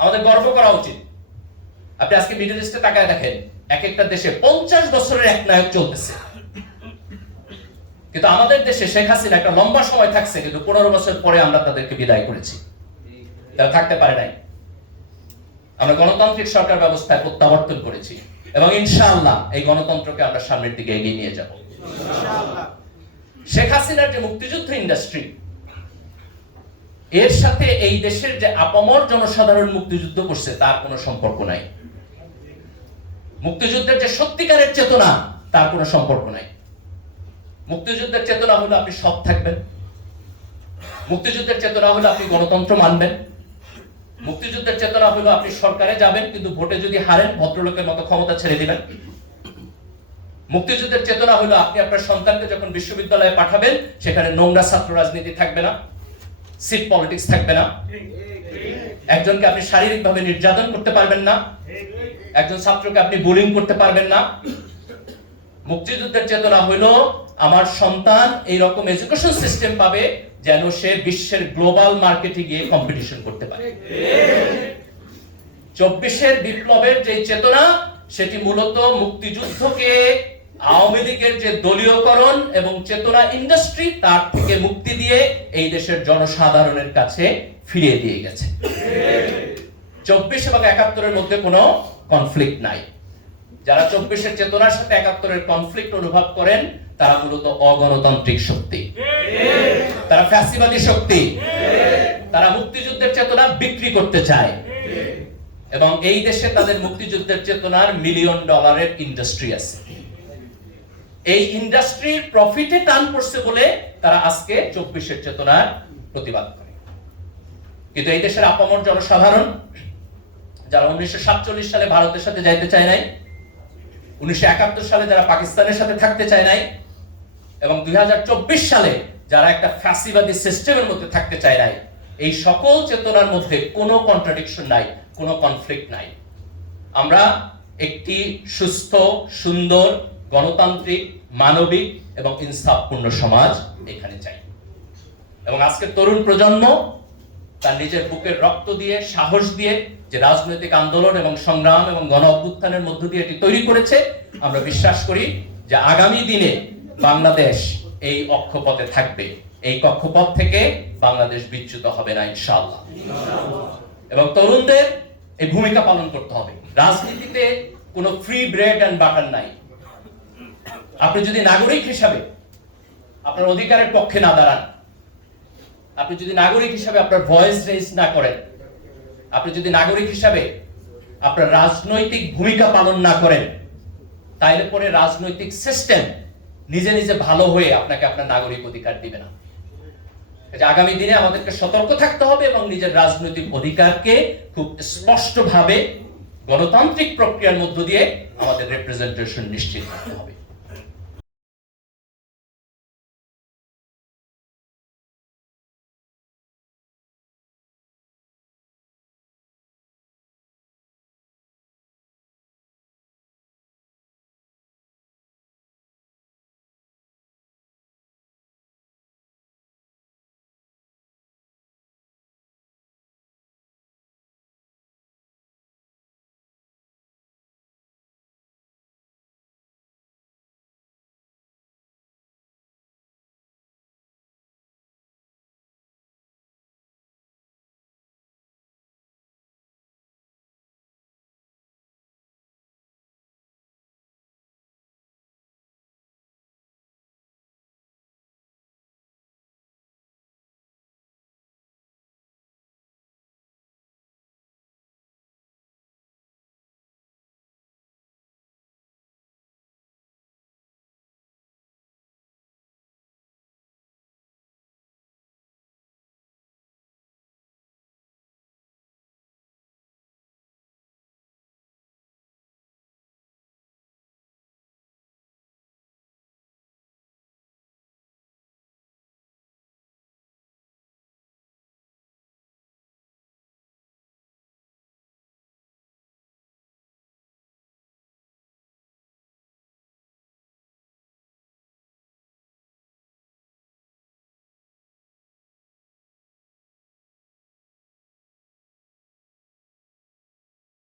আমাদের গর্ব করা উচিত। আপনি আজকে মিডল ইস্টে তাকায় দেখেন, এক একটা দেশে 50 বছরের এক নায়ক চলতেছে, কিন্তু আমাদের দেশে শেখ হাসিনা একটা লম্বা সময় থাকছে, কিন্তু 15 বছর পরে আমরা তাদেরকে বিদায় করেছি। তারা থাকতে পারে নাই। আমরা গণতান্ত্রিক সরকার ব্যবস্থায় প্রত্যাবর্তন করেছি এবং ইনশাআল্লাহ এই গণতন্ত্রকে আমরা সামনের দিকে এগিয়ে নিয়ে যাব। শেখ হাসিনার যে মুক্তিযুদ্ধ ইন্ডাস্ট্রি, এর সাথে এই দেশের যে আপামর জনসাধারণ মুক্তিযুদ্ধ করছে তার কোনো সম্পর্ক নাই। মুক্তিযুদ্ধের যে সত্যিকারের চেতনা, তার কোনো সম্পর্ক নাই। মুক্তিযুদ্ধের চেতনা হলো আপনি সৎ থাকবেন, মুক্তিযুদ্ধের চেতনা হলো আপনি গণতন্ত্র মানবেন, মুক্তিযুদ্ধের চেতনা হলো আপনি সরকারে যাবেন, কিন্তু ভোটে যদি হারেন ভদ্রলোকের মতো ক্ষমতা ছেড়ে দিবেন। মুক্তিযুদ্ধের চেতনা হলো আপনি আপনার সন্তানকে যখন বিশ্ববিদ্যালয়ে পাঠাবেন, সেখানে নোংরা ছাত্র রাজনীতি থাকবে না, সিট পলিটিক্স থাকবে না, একজনকে আপনি শারীরিকভাবে নির্যাতন করতে পারবেন না, একজন ছাত্রকে আপনি বুলিং করতে পারবেন না। মুক্তিযুদ্ধের চেতনা হলো আমার সন্তান এই রকম এডুকেশন সিস্টেম পাবে যেন সে বিশ্বের গ্লোবাল মার্কেটে গিয়ে কম্পিটিশন করতে পারে। 24-এর বিপ্লবের যে চেতনা, সেটি মূলত মুক্তিযুদ্ধকে আওয়ামী লীগের যে দলীয়করণ এবং চেতনা ইন্ডাস্ট্রি, তার থেকে মুক্তি দিয়ে এই দেশের জনসাধারণের কাছে ফিরিয়ে দিয়ে গেছে। 24 এবং 71-এর মধ্যে কোনো কনফ্লিক্ট নাই। যারা 24-এর চেতনার সাথে 71-এর কনফ্লিক্ট অনুভব করেন, তারা মূলত অগণতান্ত্রিক শক্তি, তারা ফ্যাসিবাদী শক্তি, তারা মুক্তিযুদ্ধের চেতনা বিক্রি করতে চায় এবং এই দেশে তাদের মুক্তিযুদ্ধের চেতনার $1 মিলিয়ন ইন্ডাস্ট্রি আছে। এই ইন্ডাস্ট্রির প্রফিটে টান পড়ছে বলে তারা আজকে 24-এর চেতনার প্রতিবাদ করে। কিন্তু এই দেশের আপামর জনসাধারণ, যারা 1947 সালে ভারতের সাথে যাইতে চায় নাই, 1971 সালে যারা পাকিস্তানের সাথে থাকতে চায় নাই, এবং 2024 সালে যারা একটা ফ্যাসিবাদী সিস্টেমের মধ্যে থাকতে চায় নাই, এই সকল চেতনার মধ্যে কোনো কন্ট্রাডিকশন নাই, কোনো কনফ্লিক্ট নাই। আমরা একটি সুস্থ, সুন্দর, গণতান্ত্রিক, মানবিক এবং ইনসাফপূর্ণ সমাজ এখানে চাই। এবং আজকের তরুণ প্রজন্ম তার নিজের বুকের রক্ত দিয়ে, সাহস দিয়ে যে রাজনৈতিক আন্দোলন এবং সংগ্রাম এবং গণ অভ্যুত্থানের মধ্য দিয়ে এটি তৈরি করেছে, আমরা বিশ্বাস করি যে আগামী দিনে বাংলাদেশ এই অক্ষপথে থাকবে। এই কক্ষপথ থেকে বাংলাদেশ বিচ্যুত হবে না ইনশাআল্লাহ। এবং তরুণদের এই ভূমিকা পালন করতে হবে। রাজনীতিতে কোনো ফ্রি ব্রেড এন্ড বাটার নাই। আপনি যদি নাগরিক হিসাবে আপনার অধিকারের পক্ষে না দাঁড়ান, আপনি যদি নাগরিক হিসাবে আপনার ভয়েস রেজ না করেন, আপনি যদি নাগরিক হিসাবে আপনার রাজনৈতিক ভূমিকা পালন না করেন, তাইলে পরে রাজনৈতিক সিস্টেম নিজে নিজে ভালো হয়ে আপনাকে আপনার নাগরিক অধিকার দিবে না। আগামী দিনে আমাদেরকে সতর্ক থাকতে হবে এবং নিজের রাজনৈতিক অধিকারকে খুব স্পষ্টভাবে গণতান্ত্রিক প্রক্রিয়ার মধ্য দিয়ে আমাদের রিপ্রেজেন্টেশন নিশ্চিত করতে হবে।